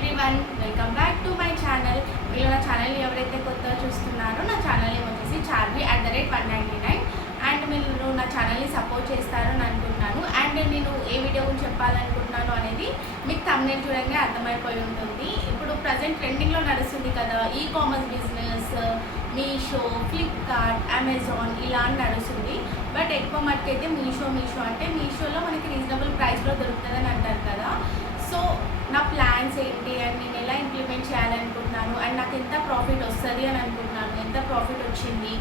Everyone, welcome back to my channel. మీరు నా ఛానల్ని ఎవరైతే కొత్తగా చూస్తున్నారో నా ఛానల్ నేమ్ వచ్చేసి చార్వి @199 అండ్ మీరు నా ఛానల్ని సపోర్ట్ చేస్తారని అనుకుంటున్నాను. అండ్ నేను ఏ వీడియో గురించి చెప్పాలనుకుంటున్నాను అనేది మీకు థంబ్నెయిల్ చూడంగానే అర్థమైపోయి ఉంటుంది. ఇప్పుడు ప్రజెంట్ ట్రెండింగ్లో నడుస్తుంది కదా e commerce business, Meesho, Flipkart, Amazon ఇలా నడుస్తుంది. బట్ ఎక్కువ మటుకైతే మీషో అంటే మీషోలో మనకి రీజనబుల్ ప్రైస్లో దొరుకుతుందని అంటారు కదా. సో నా ప్లాన్స్ ఏంటి అండ్ నేను ఎలా ఇంప్లిమెంట్ చేయాలనుకుంటున్నాను అండ్ నాకు ఎంత ప్రాఫిట్ వస్తుంది అని అనుకుంటున్నాను, ఎంత ప్రాఫిట్ వచ్చింది,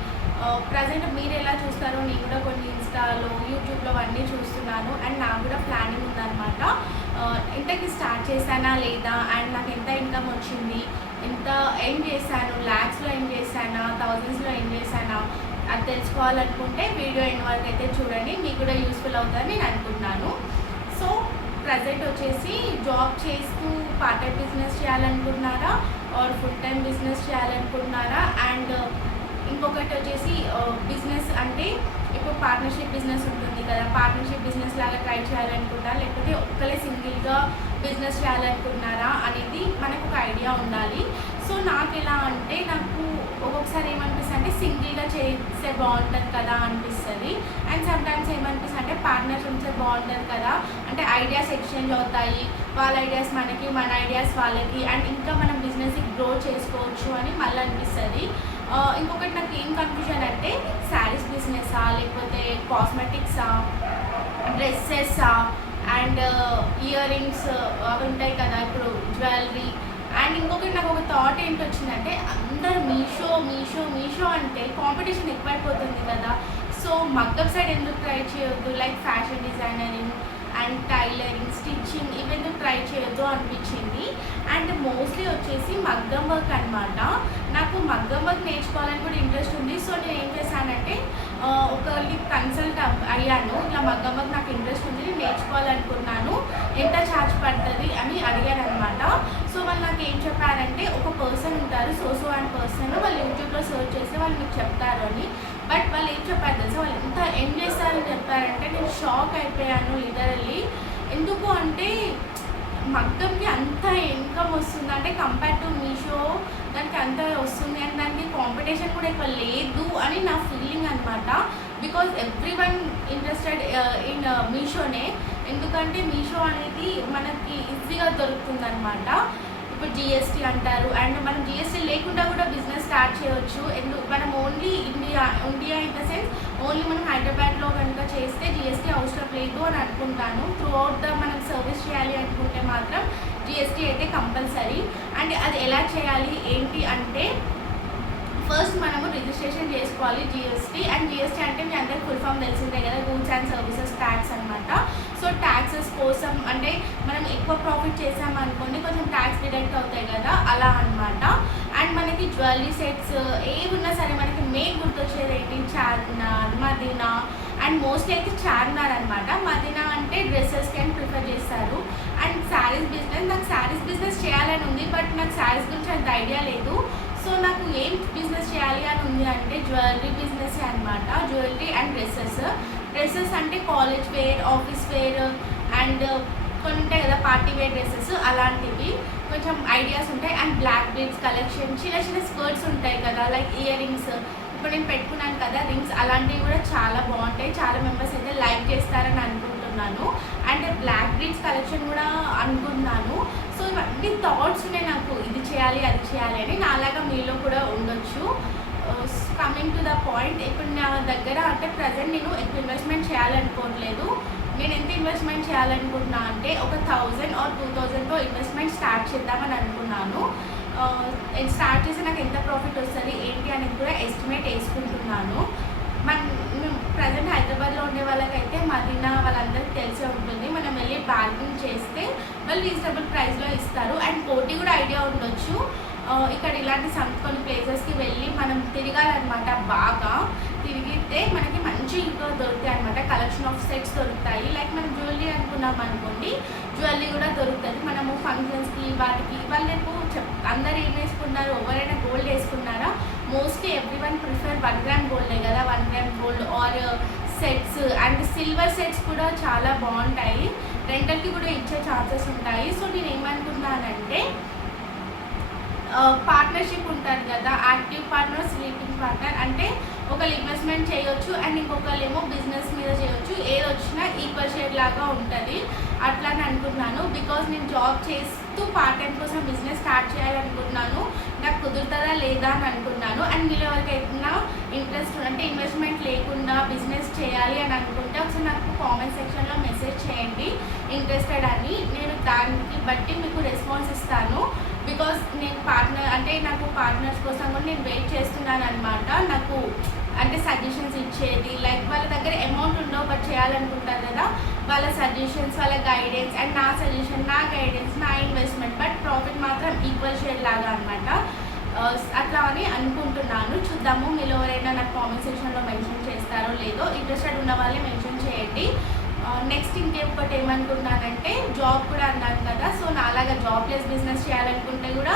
ప్రజెంట్ మీరు ఎలా చూస్తారో నేను కూడా కొన్ని ఇన్స్టాలో యూట్యూబ్లో అన్నీ చూస్తున్నాను. అండ్ నాకు కూడా ప్లానింగ్ ఉందన్నమాట. ఇంతకి స్టార్ట్ చేశానా లేదా అండ్ నాకు ఎంత ఇన్కమ్ వచ్చింది, ఎంత ఏం చేశాను, ల్యాక్స్లో ఏం చేశానా, థౌజండ్స్లో ఏం చేశానా అది తెలుసుకోవాలనుకుంటే వీడియో ఎండ్ వరకు అయితే చూడండి, మీకు కూడా యూస్ఫుల్ అవుతుందని నేను అనుకుంటున్నాను. సో ప్రజెంట్ వచ్చేసి జాబ్ చేస్తూ పార్ట్ టైం బిజినెస్ చేయాలనుకుంటున్నారా ఆర్ ఫుల్ టైం బిజినెస్ చేయాలనుకుంటున్నారా, అండ్ ఇంకొకటి వచ్చేసి బిజినెస్ అంటే ఇప్పుడు పార్ట్నర్షిప్ బిజినెస్ ఉంటుంది కదా, పార్ట్నర్షిప్ బిజినెస్ లాగా ట్రై చేయాలనుకుంటారా లేకపోతే ఒక్కలే సింగిల్గా బిజినెస్ చేయాలనుకుంటున్నారా అనేది మనకు ఒక ఐడియా ఉండాలి. సో నాకు ఎలా అంటే నాకు ఒక్కొక్కసారి ఏమనిపిస్తుంది అంటే సింగిల్గా చేస్తే బాగుంటుంది కదా అనిపిస్తుంది. అండ్ సమ్టైమ్స్ ఏమనిపిస్తుంది అంటే పార్ట్నర్స్ ఉంటే బాగుంటుంది కదా, అంటే ఐడియాస్ ఎక్స్చేంజ్ అవుతాయి, వాళ్ళ ఐడియాస్ మనకి, మన ఐడియాస్ వాళ్ళకి, అండ్ ఇంకా మనం బిజినెస్ని గ్రో చేసుకోవచ్చు అని మళ్ళీ అనిపిస్తుంది. ఇంకొకటి నాకు ఏం కన్ఫ్యూజన్ అంటే శారీస్ బిజినెసా లేకపోతే కాస్మెటిక్సా, డ్రెస్సెసా అండ్ ఇయర్ రింగ్స్ అవి ఉంటాయి కదా ఇప్పుడు జ్యువెలరీ. అండ్ ఇంకొకటి నాకు ఒక థాట్ ఏంటి వచ్చిందంటే అందరు మీషో అంటే కాంపిటీషన్ ఎక్కువైపోతుంది కదా. సో మగ్గం సైడ్ ఎందుకు ట్రై చేయొద్దు, like fashion designering and tailoring, stitching ఇవి ఎందుకు ట్రై చేయొద్దు అనిపించింది. అండ్ మోస్ట్లీ వచ్చేసి మగ్గం వర్క్ అనమాట. నాకు మగ్గం వర్క్ నేర్చుకోవాలని కూడా ఇంట్రెస్ట్ ఉంది. సో నేను ఏం చేశానంటే ఒకరికి కన్సల్ట్ అయ్యాను, ఇలా మగ్గం వర్క్ నాకు ఇంట్రెస్ట్ ఉంది, నేను నేర్చుకోవాలనుకున్నాను, ఎంత ఛార్జ్ పడుతుంది అని అడిగాను అనమాట. సో వాళ్ళు నాకు ఏం చెప్పారంటే ఒక పర్సన్ ఉంటారు, సోసో అండ్ పర్సన్, వాళ్ళు యూట్యూబ్లో సర్చ్ చేస్తే వాళ్ళు మీకు చెప్తారు అని. బట్ వాళ్ళు ఏం చెప్పారు తెలుసా, వాళ్ళు ఎంత ఏం చేస్తారని చెప్పారంటే నేను షాక్ అయిపోయాను లిటరల్లీ. ఎందుకు అంటే మగ్గంకి అంత ఇన్కమ్ వస్తుంది అంటే కంపేర్ టు మీషో దానికి అంత వస్తుంది అండ్ దానికి కాంపిటీషన్ కూడా ఎక్కువ లేదు అని నా ఫీలింగ్ అనమాట. Because every one interested in మీషోనే, ఎందుకంటే మీషో అనేది మనకి ఈజీగా దొరుకుతుంది అనమాట. ఇప్పుడు జిఎస్టీ అంటారు అండ్ మనం జిఎస్టీ లేకుండా కూడా బిజినెస్ స్టార్ట్ చేయవచ్చు. మనం only India in the sense only మనం హైదరాబాద్లో కనుక చేస్తే జిఎస్టీ అవసరం లేదు అని అనుకుంటాను. త్రూ అవుట్ ద మనం సర్వీస్ చేయాలి అనుకుంటే మాత్రం జిఎస్టీ అయితే కంపల్సరీ. అండ్ అది ఎలా చేయాలి ఏంటి అంటే ఫస్ట్ మనము రిజిస్ట్రేషన్ చేసుకోవాలి జిఎస్టీ. అండ్ జిఎస్టీ అంటే మీ అందరికి ఫుల్ ఫామ్ తెలిసిందే కదా, గూడ్స్ అండ్ సర్వీసెస్ ట్యాక్స్ అనమాట. సో ట్యాక్సెస్ కోసం అంటే మనం ఎక్కువ ప్రాఫిట్ చేసామనుకోండి కొంచెం ట్యాక్స్ డిడక్ట్ అవుతాయి కదా, అలా అనమాట. అండ్ మనకి జ్యువెలరీ సెట్స్ ఏవి ఉన్నా సరే మనకి మెయిన్ గుర్తొచ్చేది ఏంటి, చార్మినార్, మదీనా. అండ్ మోస్ట్లీ అయితే చార్మినార్ అనమాట. మదీనా అంటే డ్రెస్సెస్కి అని ప్రిఫర్ చేస్తారు. అండ్ శారీస్ బిజినెస్, నాకు శారీస్ బిజినెస్ చేయాలని ఉంది బట్ నాకు శారీస్ గురించి అంత ఐడియా లేదు. సో నాకు ఏం బిజినెస్ చేయాలి అని ఉంది అంటే జ్యువెలరీ బిజినెస్ అనమాట. జ్యువెలరీ అండ్ డ్రెస్సెస్ అంటే college wear, office wear and కొన్ని ఉంటాయి కదా పార్టీ వేర్ డ్రెస్సెస్, అలాంటివి కొంచెం ఐడియాస్ ఉంటాయి. అండ్ బ్లాక్ బీడ్స్ కలెక్షన్, చిన్న స్కర్ట్స్ ఉంటాయి కదా లైక్ ఇయర్ రింగ్స్, ఇప్పుడు నేను పెట్టుకున్నాను కదా రింగ్స్, అలాంటివి కూడా చాలా బాగుంటాయి, చాలా మెంబర్స్ అయితే లైక్ చేస్తారని అనుకుంటున్నాను. అండ్ బ్లాక్ బీడ్స్ కలెక్షన్ కూడా అనుకుంటున్నాను. సో ఇవన్నీ థాట్స్ ఉన్నాయి నాకు, ఇది చేయాలి అది చేయాలి అని. నాలాగా మీలో కూడా ఉండొచ్చు. కమింగ్ టు ద పాయింట్, ఇప్పుడు నా దగ్గర అంటే ప్రజెంట్ నేను ఎక్కువ ఇన్వెస్ట్మెంట్ చేయాలనుకోవట్లేదు. నేను ఎంత ఇన్వెస్ట్మెంట్ చేయాలనుకుంటున్నా అంటే ఒక 1000 or 2000తో ఇన్వెస్ట్మెంట్ స్టార్ట్ చేద్దామని అనుకున్నాను. స్టార్ట్ చేసి నాకు ఎంత ప్రాఫిట్ వస్తుంది ఏంటి అనేది కూడా ఎస్టిమేట్ వేసుకుంటున్నాను. ప్రజెంట్ హైదరాబాద్లో ఉండే వాళ్ళకైతే మదీనా వాళ్ళందరికీ తెలిసే ఉంటుంది, మనం వెళ్ళి బార్గెన్ చేస్తే వాళ్ళు రీజనబుల్ ప్రైస్లో ఇస్తారు. అండ్ కోటి కూడా ఐడియా ఉండొచ్చు. ఇక్కడ ఇలాంటి కొన్ని ప్లేసెస్కి వెళ్ళి మనం తిరగాలన్నమాట, బాగా తిరిగితే మనకి మంచి ఇంకా దొరుకుతాయి అనమాట. కలెక్షన్ ఆఫ్ సెట్స్ దొరుకుతాయి, లైక్ మనం జ్యువెలరీ అనుకున్నాం అనుకోండి, జ్యువెలరీ కూడా దొరుకుతుంది. మనము ఫంక్షన్స్కి వాటికి వాళ్ళు రేపు అందరు ఏం వేసుకున్నారు, ఎవరైనా గోల్డ్ వేసుకున్నారా, మోస్ట్లీ ఎవ్రీ1 ప్రిఫర్ 1 గ్రామ్ గోల్డే కదా, 1 gram gold or sets. And silver sets కూడా చాలా బాగుంటాయి, రెంటల్కి కూడా ఇచ్చే ఛాన్సెస్ ఉంటాయి. సో నేను ఏమనుకున్నానంటే పార్ట్నర్షిప్ ఉంటుంది కదా, యాక్టివ్ పార్ట్నర్, స్లీపింగ్ పార్ట్నర్. అంటే ఒకళ్ళు ఇన్వెస్ట్మెంట్ చేయొచ్చు అండ్ ఇంకొకళ్ళు ఏమో బిజినెస్ మీద చేయొచ్చు. ఏది వచ్చినా ఈక్వల్ షేర్ లాగా ఉంటుంది. అట్లా అని అనుకుంటున్నాను. బికాజ్ నేను జాబ్ చేస్తూ పార్ట్ టైం కోసం బిజినెస్ స్టార్ట్ చేయాలనుకుంటున్నాను. నాకు కుదురుతుందా లేదా అని అనుకున్నాను. అండ్ మీరు ఎవరికైనా ఇంట్రెస్ట్ అంటే ఇన్వెస్ట్మెంట్ లేకుండా బిజినెస్ చేయాలి అని అనుకుంటే ఒకసారి నాకు కామెంట్ సెక్షన్లో మెసేజ్ చేయండి ఇంట్రెస్టెడ్ అని. నేను దానికి బట్టి మీకు రెస్పాన్స్ ఇస్తాను. బికాజ్ నేను నాకు పార్ట్నర్స్ కోసం కూడా నేను వెయిట్ చేస్తున్నాను అనమాట. నాకు అంటే సజెషన్స్ ఇచ్చేది, లైక్ వాళ్ళ దగ్గర అమౌంట్ ఉండవు బట్ చేయాలనుకుంటారు కదా, వాళ్ళ సజెషన్స్, వాళ్ళ గైడెన్స్ అండ్ నా సజెషన్, నా గైడెన్స్, నా ఇన్వెస్ట్మెంట్, బట్ ప్రాఫిట్ మాత్రం ఈక్వల్ షేర్ లాగా అనమాట. అట్లా అని అనుకుంటున్నాను. చూద్దాము మీరు ఎవరైనా నాకు కామెంట్ సెక్షన్లో మెన్షన్ చేస్తారో లేదో. ఇంట్రెస్టెడ్ ఉన్న వాళ్ళే మెన్షన్ చేయండి. నెక్స్ట్ ఇంకొకటి ఏమనుకుంటున్నానంటే జాబ్ కూడా అన్నాను కదా, సో నాలాగా జాబ్లెస్ బిజినెస్ చేయాలనుకుంటే కూడా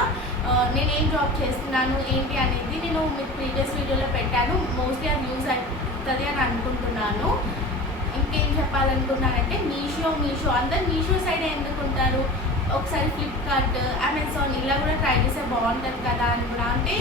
నేనేం జాబ్ చేస్తున్నాను ఏంటి అనేది నేను మీకు ప్రీవియస్ వీడియోలో పెట్టాను. మోస్ట్లీ అది యూజ్ అవుతుంది అని అనుకుంటున్నాను. ఇంకేం చెప్పాలనుకున్నానంటే మీషో అందరు మీషో సైడ్ ఎందుకు ఉంటారు, ఒకసారి ఫ్లిప్కార్ట్, అమెజాన్ ఇలా కూడా ట్రై చేస్తే బాగుంటుంది కదా అని కూడా. అంటే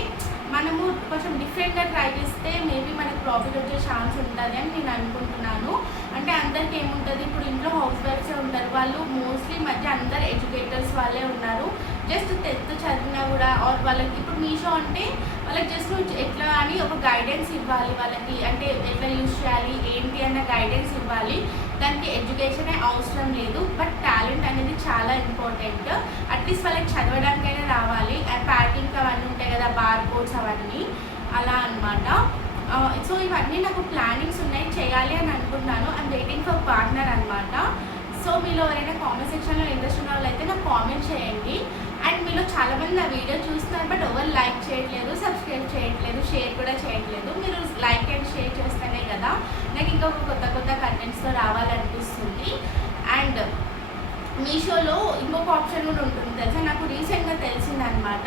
మనము కొంచెం డిఫరెంట్గా ట్రై చేస్తే మేబీ మనకు ప్రాఫిట్ వచ్చే ఛాన్స్ ఉంటుంది అని నేను అనుకుంటున్నాను. అంటే అందరికీ ఏముంటుంది, ఇప్పుడు ఇంట్లో హౌస్ వైఫ్సే ఉంటారు, వాళ్ళు మోస్ట్లీ మధ్య అందరు ఎడ్యుకేటర్స్ వాళ్ళే ఉన్నారు. జస్ట్ 10th చదివినా కూడా వాళ్ళకి ఇప్పుడు మీషో అంటే వాళ్ళకి జస్ట్ ఎట్లా అని ఒక గైడెన్స్ ఇవ్వాలి వాళ్ళకి. అంటే ఎట్లా యూజ్ చేయాలి ఏంటి అన్న గైడెన్స్ ఇవ్వాలి. దానికి ఎడ్యుకేషనే అవసరం లేదు, బట్ టాలెంట్ అనేది చాలా ఇంపార్టెంట్. అట్లీస్ట్ వాళ్ళకి చదవడానికైనా రావాలి. ప్యాకింగ్ అవన్నీ ఉంటాయి కదా, బార్ కోడ్స్ అవన్నీ అలా అనమాట. సో ఇవన్నీ నాకు ప్లానింగ్స్ ఉన్నాయి, చేయాలి అని అనుకుంటున్నాను. ఐమ్ వెయిటింగ్ ఫర్ పార్ట్నర్ అనమాట. సో మీలో ఎవరైనా కామెంట్ సెక్షన్లో ఇంట్రెస్ట్ ఉన్న వాళ్ళు అయితే నాకు కామెంట్ చేయండి. అండ్ మీలో చాలామంది నా వీడియో చూస్తున్నారు బట్ ఎవరు లైక్ చేయట్లేదు, సబ్స్క్రైబ్ చేయట్లేదు, షేర్ కూడా చేయట్లేదు. మీరు లైక్ అండ్ షేర్ చేస్తేనే కదా నాకు ఇంకా కొత్త కంటెంట్స్తో రావాలనిపిస్తుంది. అండ్ మీషోలో ఇంకొక ఆప్షన్ కూడా ఉంటుంది తెలుసా, నాకు రీసెంట్గా తెలిసిందనమాట.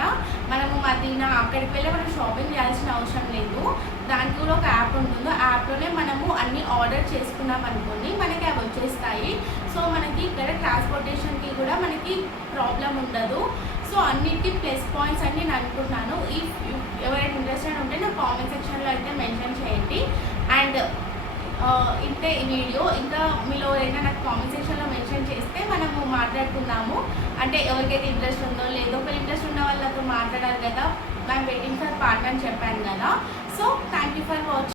మనము మదీనా అక్కడికి వెళ్ళి మనం షాపింగ్ చేయాల్సిన అవసరం లేదు. దానికి కూడా ఒక యాప్ ఉంటుంది. ఆ యాప్లోనే మనము అన్నీ ఆర్డర్ చేసుకున్నాం అనుకోండి, మనకి అవి వచ్చేస్తాయి. సో మనకి ఇక్కడ ట్రాన్స్పోర్టేషన్కి కూడా మనకి ప్రాబ్లం ఉండదు. సో అన్నిటికీ ప్లస్ పాయింట్స్ అని నేను అనుకుంటున్నాను. ఎవరైనా ఇంట్రెస్టెడ్ ఉంటే నా కామెంట్ సెక్షన్లో అయితే మెన్షన్ చేయండి. అండ్ ఇంతే ఈ వీడియో. ఇంకా మీలో ఎవరైనా నాకు కామెంట్ సెక్షన్లో మెన్షన్ చేస్తే మనము మాట్లాడుకుందాము. అంటే ఎవరికైతే ఇంట్రెస్ట్ ఉందో లేదో, ఒకరు ఇంట్రెస్ట్ ఉన్న వాళ్ళతో మాట్లాడాలి కదా. ఐఎమ్ వెయిటింగ్ ఫర్ పార్ట్నర్ అని చెప్పాను కదా. So thank you for watching.